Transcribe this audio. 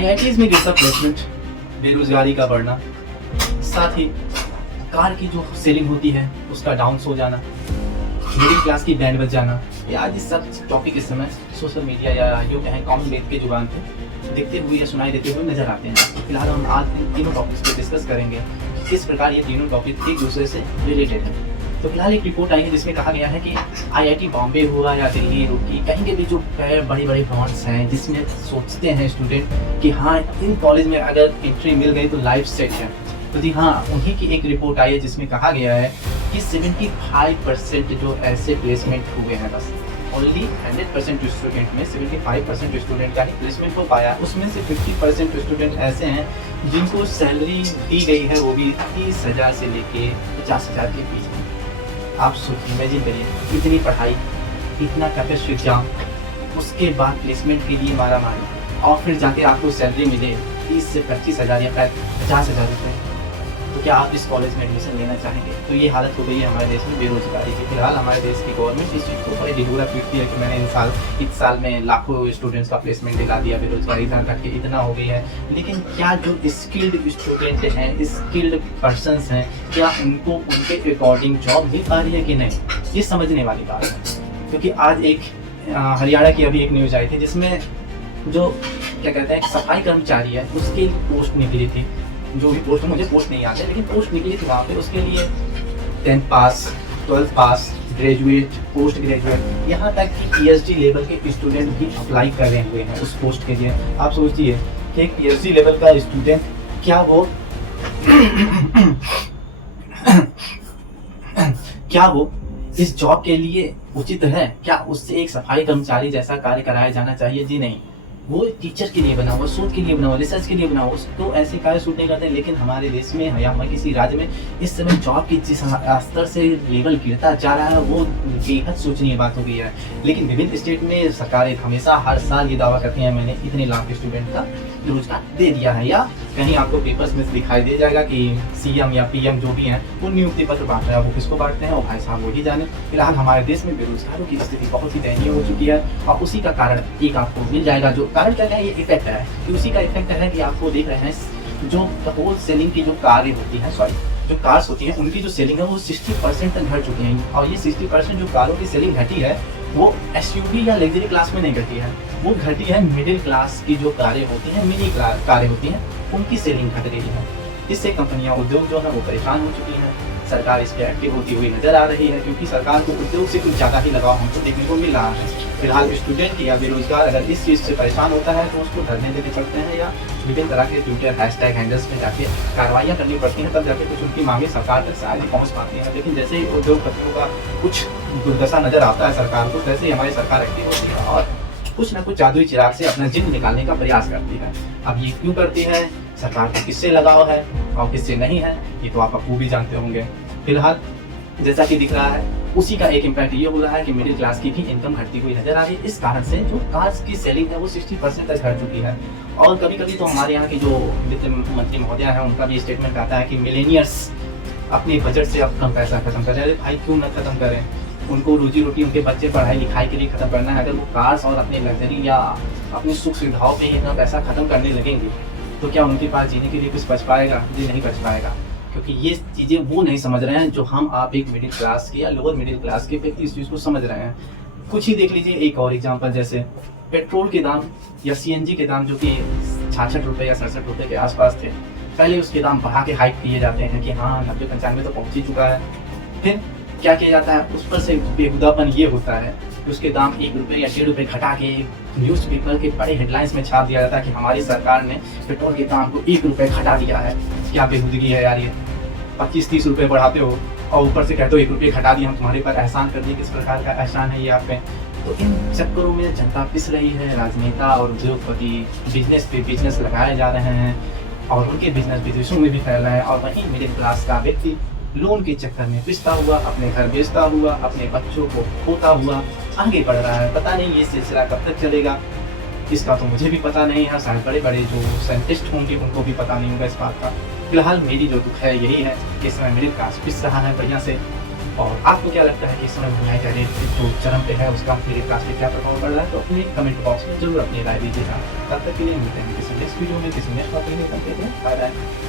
IITs में गिरता placement, बेरोजगारी का बढ़ना, साथ ही कार की जो सेलिंग होती है उसका डाउन हो जाना, मिडिल क्लास की बैंड बज जाना, ये आज सब टॉपिक इस समय सोशल मीडिया या यूँ कहें कॉमन बेस के जुबान पे दिखते हुए या सुनाई देते हुए नजर आते हैं। फिलहाल हम आज इन तीनों टॉपिक्स पे डिस्कस करेंगे कि किस प्रकार ये तीनों टॉपिक एक दूसरे से रिलेटेड है। तो फिलहाल एक रिपोर्ट आई है जिसमें कहा गया है कि आईआईटी बॉम्बे हुआ या दिल्ली, रुड़की, कहीं के भी जो बड़े बड़े ब्रांड्स हैं जिसमें सोचते हैं स्टूडेंट कि हाँ इन कॉलेज में अगर एंट्री मिल गई तो लाइफ सेट है। तो जी हाँ, उन्हीं की एक रिपोर्ट आई है जिसमें कहा गया है कि 75% जो ऐसे प्लेसमेंट हुए हैं, बस ओनली 100% स्टूडेंट में 75% स्टूडेंट का ही प्लेसमेंट हो पाया। उसमें से 50% स्टूडेंट ऐसे हैं जिनको सैलरी दी गई है वो भी 30,000 से लेके 50,000 के बीच में। आप सोचिए, इमेजिन करिए, इतनी पढ़ाई, इतना टफेस्ट एग्जाम, उसके बाद प्लेसमेंट के लिए मारा मारी और फिर जाके आपको सैलरी मिले 30 से 25,000 या 50,000 रुपये। तो क्या आप इस कॉलेज में एडमिशन लेना चाहेंगे? तो ये हालत हो गई है हमारे देश में बेरोजगारी की। फिलहाल हमारे देश की गवर्नमेंट इस चीज़ को बड़े ढिढूरा पीटती है कि मैंने इस साल में लाखों स्टूडेंट्स का प्लेसमेंट दिला दिया, बेरोजगारी घट के इतना हो गई है। लेकिन क्या जो स्किल्ड स्टूडेंट हैं, स्किल्ड पर्सनस हैं, क्या उनको उनके अकॉर्डिंग जॉब मिल पा रही है कि नहीं, ये समझने वाली बात है। क्योंकि आज एक हरियाणा की अभी एक न्यूज़ आई थी जिसमें जो क्या कहते हैं सफाई कर्मचारी है उसकी पोस्ट निकली थी। जो भी पोस्ट, मुझे पोस्ट नहीं आते लेकिन पोस्ट निकली थी वहाँ पे, उसके लिए 10th पास, 12th पास, ग्रेजुएट, पोस्ट ग्रेजुएट, यहाँ तक कि पीएचडी लेवल के स्टूडेंट भी अप्लाई कर रहे हुए हैं उस पोस्ट के लिए। आप सोचिए कि एक पीएचडी लेवल का स्टूडेंट क्या वो इस जॉब के लिए उचित है? क्या उससे एक सफाई कर्मचारी जैसा कार्य कराया जाना चाहिए? जी नहीं, वो टीचर के लिए बना हुआ, शोध के लिए बना हुआ, रिसर्च के लिए बना हुआ, उसको ऐसे कार्य सूट नहीं करते। लेकिन हमारे देश में या हमारे किसी राज्य में इस समय जॉब की जिस स्तर से लेवल गिरता जा रहा है वो बेहद सोचनीय बात हो गई है। लेकिन विभिन्न स्टेट में सरकारें हमेशा हर साल ये दावा करती हैं मैंने इतने लाख स्टूडेंट का रोजगार दे दिया है, या कहीं आपको पेपर्स में दिखाई दे जाएगा कि सीएम या पीएम जो भी हैं वो नियुक्ति पत्र बांट रहे हैं। वो किसको बांटते हैं और भाई साहब वो ही जाने। फिलहाल हमारे देश में बेरोजगारों की स्थिति बहुत ही दयनीय हो चुकी है और उसी का कारण एक आपको मिल जाएगा। जो कारण क्या है, ये इफेक्ट है कि उसी का इफेक्ट है कि आपको देख रहे हैं जो होल सेलिंग की जो कारें होती हैं, जो कार्स होती हैं उनकी जो सेलिंग है वो 60% तक घट चुकी हैं। और ये 60% जो कारों की सेलिंग घटी है वो एसयूवी या लग्जरी क्लास में नहीं घटी है, वो घटी है मिडिल क्लास की जो कारें होती हैं, मिनी कारें होती हैं, उनकी सेलिंग घट गई है। इससे कंपनियां, उद्योग जो है वो परेशान हो चुकी हैं। सरकार इस पर एक्टिव होती हुई नजर आ रही है क्योंकि सरकार को उद्योग से कुछ ज़्यादा ही लगाव हमको देखने को मिल रहा है। फिलहाल स्टूडेंट या बेरोजगार अगर इस चीज़ से परेशान होता है तो उसको धरने देने पड़ते हैं या विभिन्न तरह के ट्विटर हैशटैग हैंडल्स में जाके कार्रवाइयाँ करनी पड़ती हैं, तब जाके कुछ उनकी मांगे सरकार तक शायद पहुँच पाती हैं। लेकिन जैसे ही उद्योगपतियों का कुछ दुर्दशा नजर आता है सरकार को, वैसे ही हमारी सरकार एक्टिव होती है और कुछ ना कुछ जादुई चिराग से अपना जिन निकालने का प्रयास करती है। अब ये क्यों करती है, सरकार को किससे लगाव है और किससे नहीं है, ये तो आप भी जानते होंगे। फिलहाल जैसा कि दिख रहा है उसी का एक इम्पैक्ट ये हो रहा है कि मिडिल क्लास की भी इनकम घटती हुई नजर आ रही है। इस कारण से जो कार्स की सेलिंग है वो 60% तक घट चुकी है। और कभी कभी तो हमारे यहाँ के जो वित्त मंत्री महोदय हैं उनका भी स्टेटमेंट आता है कि मिलेनियर्स अपने बजट से अब कम पैसा खत्म कर रहे हैं। भाई क्यों न खत्म करें, उनको रोजी रोटी, उनके बच्चे पढ़ाई लिखाई के लिए खत्म करना है। अगर वो कार्स और अपने लग्जरी या अपनी सुख सुविधाओं पे इतना पैसा खत्म करने लगेंगे तो क्या उनके पास जीने के लिए कुछ बच पाएगा? जी नहीं बच पाएगा, क्योंकि ये चीज़ें वो नहीं समझ रहे हैं जो हम आप एक मिडिल क्लास के या लोअर मिडिल क्लास के व्यक्ति इस चीज़ को समझ रहे हैं। कुछ ही देख लीजिए एक और एग्जांपल, जैसे पेट्रोल के दाम या सीएनजी के दाम जो कि 66 रुपये या 67 रुपये के आसपास थे, पहले उसके दाम बढ़ा के हाइक किए जाते हैं कि हाँ 90-95 तो पहुँच ही चुका है। फिर क्या किया जाता है, उस पर से बेहुदापन ये होता है कि उसके दाम 1 रुपये या 1.5 रुपये घटा के न्यूज़पेपर के बड़े हेडलाइंस में छाप दिया जाता है कि हमारी सरकार ने पेट्रोल के दाम को 1 रुपये घटा दिया है। क्या बेहुदगी है यार, ये 25-30 रुपये बढ़ाते हो और ऊपर से कहते हो 1 रुपये घटा दिया, हम तुम्हारे पर एहसान कर दिए। किस प्रकार का एहसान है ये आप पे? तो इन चक्करों में जनता पिस रही है, राजनेता और उद्योगपति बिजनेस पे बिजनेस लगाए जा रहे हैं और उनके बिजनेस विदेशों में भी फैल रहे हैं। और वहीं मिडिल क्लास का व्यक्ति लोन के चक्कर में पिसता हुआ, अपने घर बेचता हुआ, अपने बच्चों को खोता हुआ आगे बढ़ रहा है। पता नहीं ये सिलसिला कब तक चलेगा, इसका तो मुझे भी पता नहीं है, शायद बड़े बड़े जो साइंटिस्ट होंगे उनको भी पता नहीं होगा इस बात का। फिलहाल मेरी जो दुख है यही है कि इस समय मिडिल क्लास पिस रहा है बढ़िया से और आपको क्या लगता है कि इस समय महंगाई का रेट जो चरम पे है उसका मिडिल क्लास पे क्या प्रभाव पड़ रहा है? तो अपने कमेंट बॉक्स में ज़रूर अपनी राय दीजिएगा। तब तक के लिए मिलते हैं किसी नेक्स्ट वीडियो में, किसी नेक्स्ट टॉपिक में। तब तक के लिए बाय बाय।